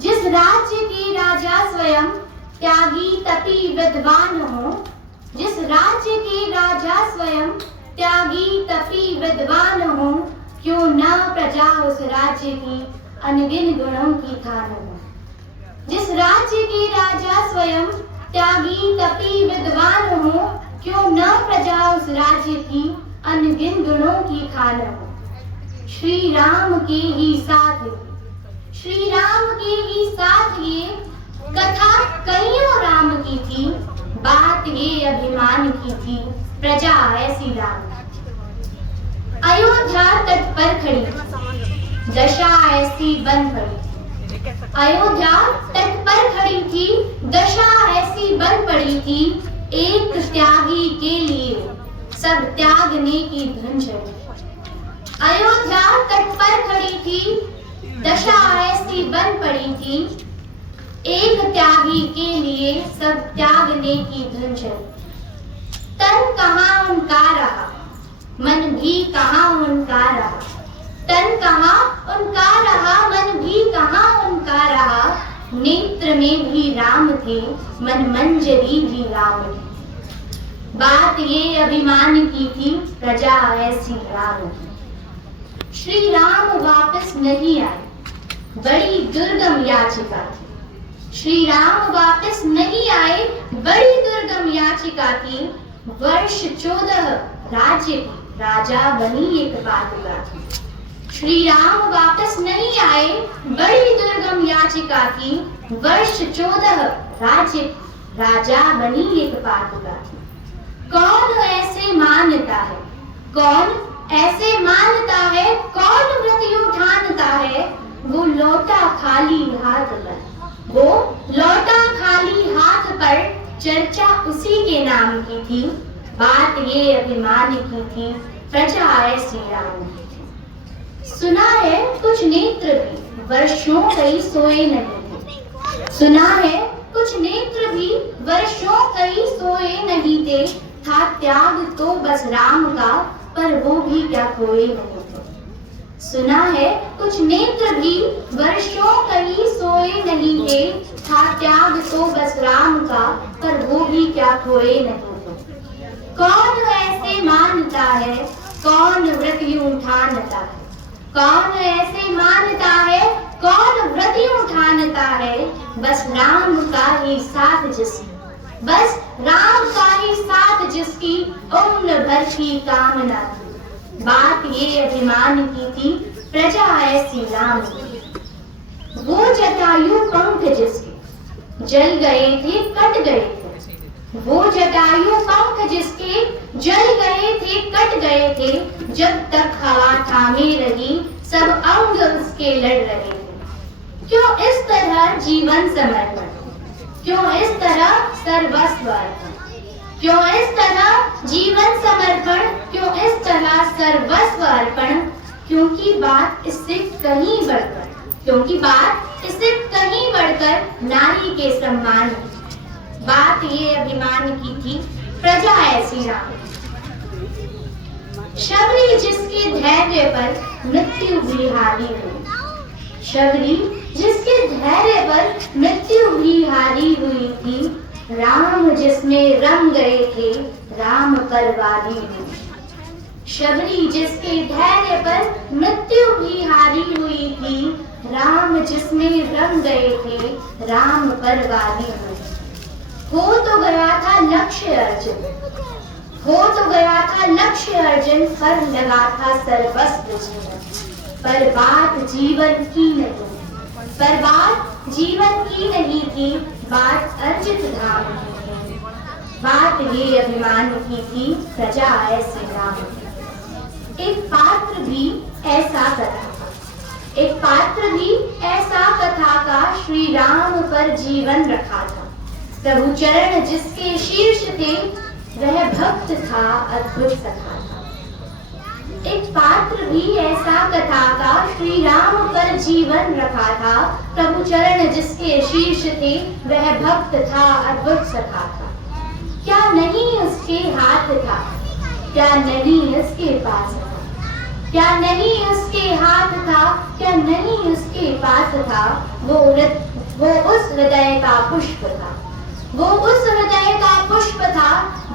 जिस राज्य के राजा स्वयं त्यागी तपी विद्वान हो, जिस राज्य के राजा स्वयं त्यागी तपी विद्वान हो, क्यों न प्रजा उस राज्य की अनगिन गुणों की खान हो। जिस राज्य के राजा स्वयं त्यागी तपी विद्वान हो, क्यों न प्रजा उस राज्य की अनगिन गुणों की खान हो। श्री राम के ही साथ, श्री राम के ही साथ ये कथा कईयों राम की थी, बात ये अभिमान की थी, प्रजा ऐसी राम की थी। अयोध्या तट पर खड़ी, दशा ऐसी बन पड़ी। अयोध्या तट पर खड़ी थी, दशा ऐसी बन पड़ी थी। एक त्यागी के लिए सब त्यागने की धुन चढ़ी। अयोध्या तट पर खड़ी थी, दशा ऐसी बन पड़ी थी। एक त्यागी के लिए सब त्यागने की धुन चढ़ी। तन कहाँ उनका रहा, मन भी कहाँ उनका रहा। तन कहाँ उनका रहा, मन भी कहाँ उनका रहा। नेत्र में भी राम थे, मन मंजरी भी राम थी। बात ये अभिमान की थी, प्रजा ऐसी राम की। श्री राम वापस नहीं आए, बड़ी दुर्गम याचिका थी। श्री राम वापस नहीं आए, बड़ी दुर्गम याचिका थी। वर्ष 14 राज्य की राजा बनी एक पादुका थी। श्री राम वापस नहीं आए, बड़ी दुर्गम याचिका थी। वर्ष 14 राज्य की राजा बनी एक पादुका थी। कौन ऐसे मानता है, कौन ऐसे मानता है, कौन व्रत उठानता है। वो लौटा खाली हाथ पर, वो लौटा खाली हाथ पर। चर्चा उसी के नाम की थी, बात ये अभिमान की थी, प्रजा ऐसी राम की थी। सुना है कुछ नेत्र भी वर्षों कई सोए नहीं थे। सुना है कुछ नेत्र भी वर्षों कई सोए नहीं थे। था त्याग तो बस राम का, पर वो भी क्या खोए नहीं थे। सुना है कुछ नेत्र भी वर्षों कहीं सोए नहीं थे। था त्याग तो बस राम का, पर वो भी क्या खोए नहीं थे। कौन ऐसे मानता है, कौन व्रत उठानता है। कौन ऐसे मानता है, कौन व्रत उठानता है। बस राम का ही साथ जिसकी, बस राम का ही साथ जिसकी उम्र भर की कामना थी। बात ये अभिमान की थी, प्रजा ऐसी राम की। वो जटायु पंख जिसके जल गए थे कट गए थे। वो जटायु पंख जिसके जल गए थे कट गए थे। जब तक हवा थामे रही सब अंग उसके लड़ रहे थे। क्यों इस तरह जीवन समर्पण, क्यों इस तरह सर्वस्व अर्पण। क्यों इस तरह जीवन समर्पण, क्यों इस तरह सर्वस्व अर्पण। क्योंकि बात इससे कहीं बढ़कर, क्योंकि बात इससे कहीं बढ़कर नारी के सम्मान की। बात ये अभिमान की थी, प्रजा ऐसी राम। शबरी जिसके धैर्य पर मृत्यु भी हारी हुई। शबरी जिसके धैर्य पर मृत्यु भी हारी हुई थी। राम जिसमें रंग गए थे, राम पर वाली हुई। शबरी जिसके धैर्य पर मृत्यु भी हारी हुई थी। राम जिसमें रंग गए थे, राम पर वाली हुई। हो तो गया था लक्ष्य अर्जन, हो तो गया था लक्ष्य अर्जन। पर लगा था सर्वस्व जीवन, पर बात जीवन की नहीं, पर बात जीवन की नहीं थी। बात अर्जित धाम की थी। बात ये अभिमान की थी, प्रजा ऐसी राम की। एक पात्र भी ऐसा कथा का, एक पात्र भी ऐसा कथा का श्री राम पर जीवन रखा था। प्रभु चरण जिसके शीर्ष थे, वह भक्त था अद्भुत सखा था। एक पात्र भी ऐसा कथा का श्री राम पर जीवन रखा था। प्रभु चरण जिसके शीर्ष थे, वह भक्त था अद्भुत सखा था। क्या नहीं उसके हाथ था, क्या नहीं उसके पास था। क्या नहीं उसके हाथ था, क्या नहीं उसके पास था, वो उस हृदय का पुष्प था, वो उस हृदय का पुष्प था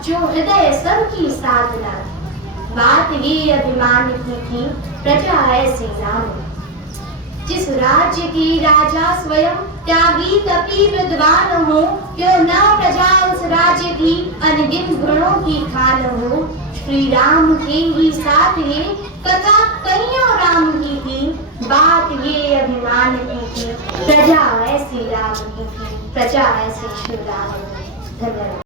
जो हृदय सबकी साधना थी। बात ये अभिमान की थी, प्रजा ऐसी राम, जिस राज्य की राजा स्वयं त्यागी तपी विद्वान हो, क्यों ना प्रजा उस राज्य की अनगिन गुणों की खान हो। श्री राम के ही साथ ये कथा कईयों राम की थी, बात ये अभिमान की थी, प्रजा ऐसी राम की थी, प्रजा ऐसी श्री राम की। धन्यवाद।